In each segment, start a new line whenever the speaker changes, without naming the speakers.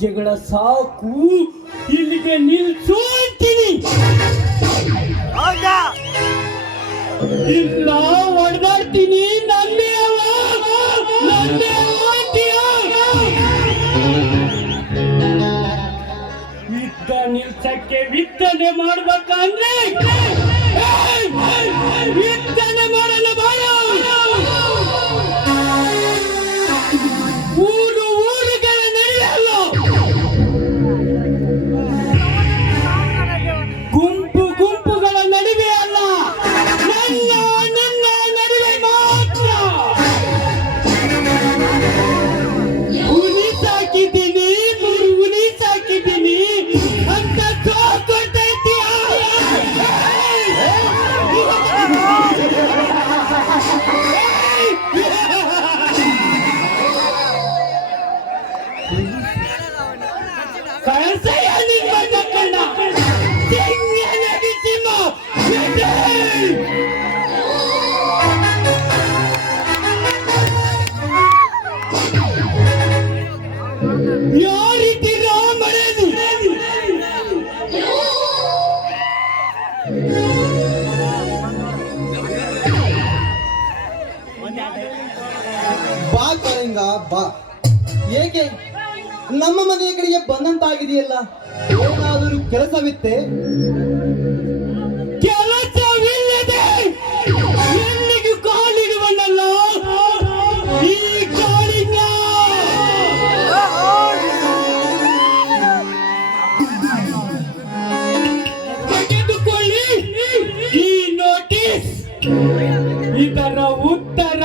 ಜಗಳ ಸಾಕು. ಇಲ್ಲಿಗೆ ನಿಲ್ಸು ಅಂತೀನಿ. ಇಲ್ಲ ಹೊಡೆದಾಡ್ತೀನಿ ನನ್ನೇ ನನ್ನೇ? ಯುದ್ಧ ನಿಲ್ಸಕ್ಕೆ ವಿತ್ತನೆ ಮಾಡ್ಬೇಕಂದ್ರೆ
ಬಾ ಕಳಿಂಗ ಬಾ. ಏಕೆ? ನಮ್ಮ ಮನೆಯ ಕಡೆಗೆ ಬಂದಂತಾಗಿದೆಯಲ್ಲ? ಏನಾದರೂ ಕೆಲಸವಿತ್ತೆ?
ಕೆಲಸವಿಲ್ಲದೆ ಎಲ್ಲಿಗೂ ಕಾಲಿಡುವನಲ್ಲ ಈ ಕಾಳಿಂಗ ತೆಗೆದುಕೊಳ್ಳಿ ಈ ನೋಟಿಸ್ ಇದರ ಉತ್ತರ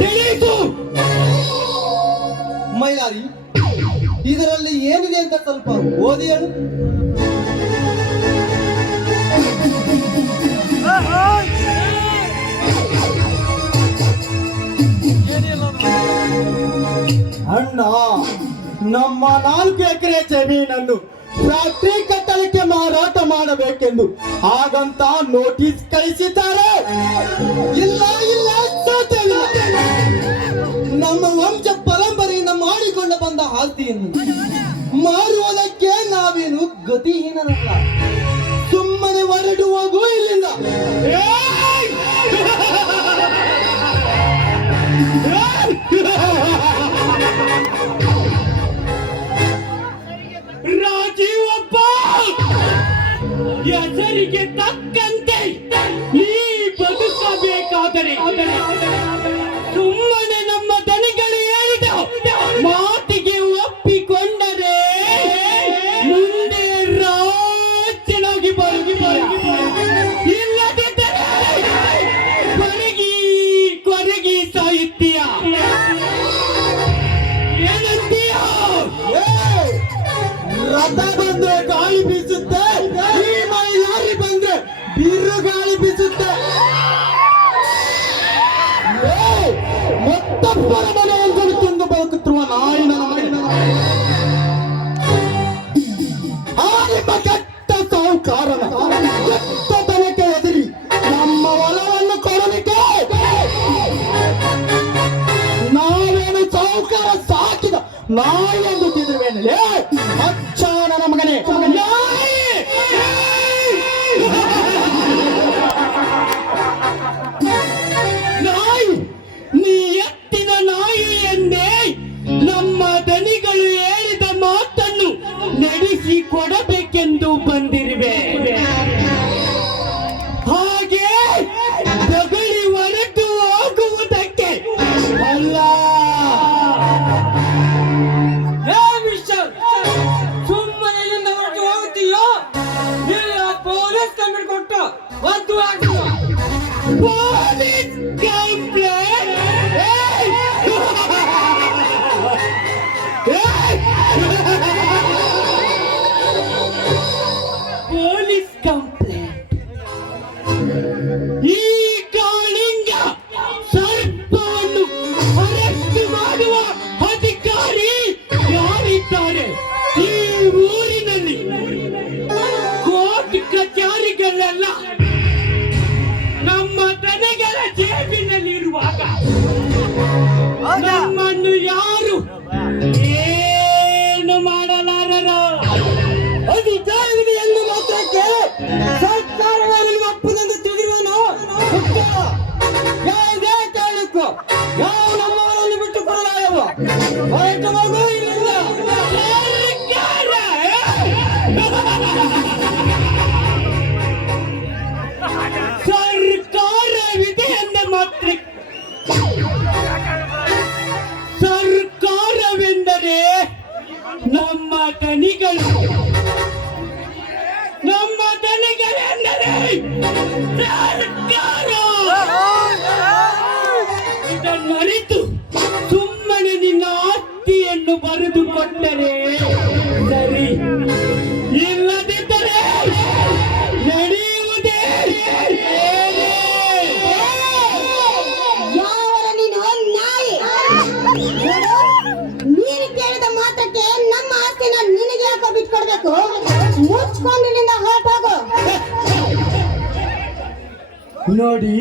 ತಿಳಿಸು.
ಮೈಲಾರಿ ಸ್ವಲ್ಪ ಓದಿ ಹೇಳು ಅಣ್ಣ, ನಮ್ಮ ನಾಲ್ಕು ಎಕರೆ ಜಮೀನನ್ನು ಫ್ಯಾಕ್ಟ್ರಿ ಕಟ್ಟಲಿಕ್ಕೆ ಮಾರಾಟ ಮಾಡಬೇಕೆಂದು ಹಾಗಂತ ನೋಟಿಸ್ ಕಳಿಸಿದ್ದಾರೆ ಇಲ್ಲ ಇಲ್ಲ. ನಮ್ಮ ವಂಶ ಪರಂಪರೆಯಿಂದ ಮಾಡಿಕೊಂಡು ಬಂದ ಆಸ್ತಿಯನ್ನು ಮಾರುವುದಕ್ಕೆ ನಾವೇನು ಗತಿಹೀನರಲ್ಲ ಸುಮ್ಮನೆ ಹೊರಡುವಾಗೂ ಇಲ್ಲಿಂದ!
ರಾಜೀವಪ್ಪ ಹೆಸರಿಗೆ ತಕ್ಕಂತೆ ಸಾಹಿತ್ಯ ಏನಂತೀಯ!
ರಥ ಬಂದ್ರೆ ಗಾಳಿ ಬೀಸುತ್ತೆ ಈ ಮೈಲಾರಿ ಬಂದ್ರೆ ಬಿರು ಗಾಳಿ ಬೀಸುತ್ತೆ! ಮತ್ತೊಬ್ಬರ ಮನೆಯಲ್ಲಿ ತಿಂದು ಬದುಕುತ್ತಿರುವ ನಾಯಿನ
ಕಂಪ್ಲೇಂಟ್ ಕೊಟ್ಟು ಒದ್ದು ಹಾಕ್ತೀಯೋ ಜೇಬಿನಲ್ಲಿರುವಾಗ
ಹೌದಾ
ನಮ್ಮನ್ನು ಯಾರು ಇದನ್ನು ಅರಿತು ಸುಮ್ಮನೆ ನಿನ್ನ ಆಸ್ತಿಯನ್ನು ಬರೆದು ಕೊಟ್ಟರೆ ಸರಿ. ಇಲ್ಲದಿದ್ದರೆ ನಡೆಯುವುದೇ
ನೀನು ಕೇಳಿದ ಮಾತಕ್ಕೆ ನಮ್ಮ ಆಸ್ತಿನ ನಿನಗೆ ಯಾಕೋ ಬಿಟ್ಕೊಡ್ಬೇಕು? ಮುಚ್ಕೊಂಡಿನಿಂದ
ನೋಡಿ.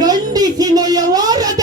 ಖಂಡಿಸಿ ನಯವಾರದ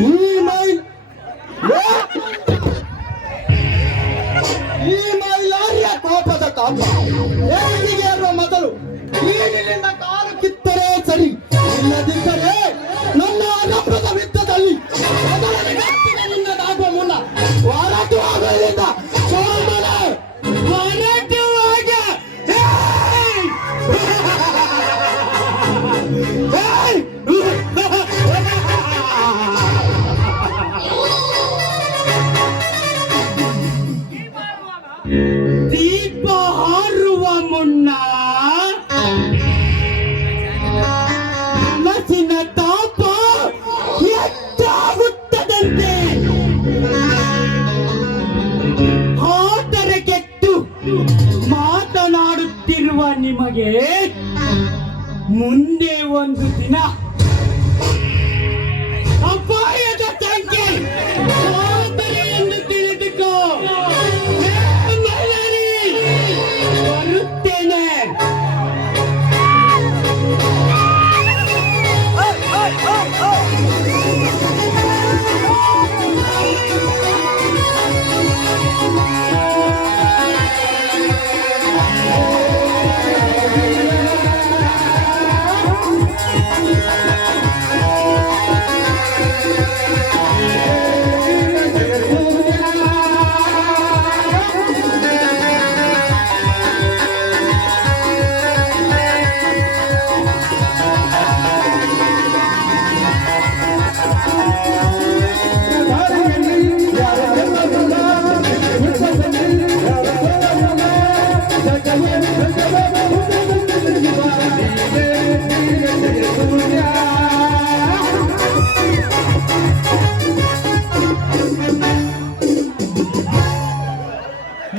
Woo! ನಮಗೆ ಮುಂದೆ ಒಂದು ದಿನ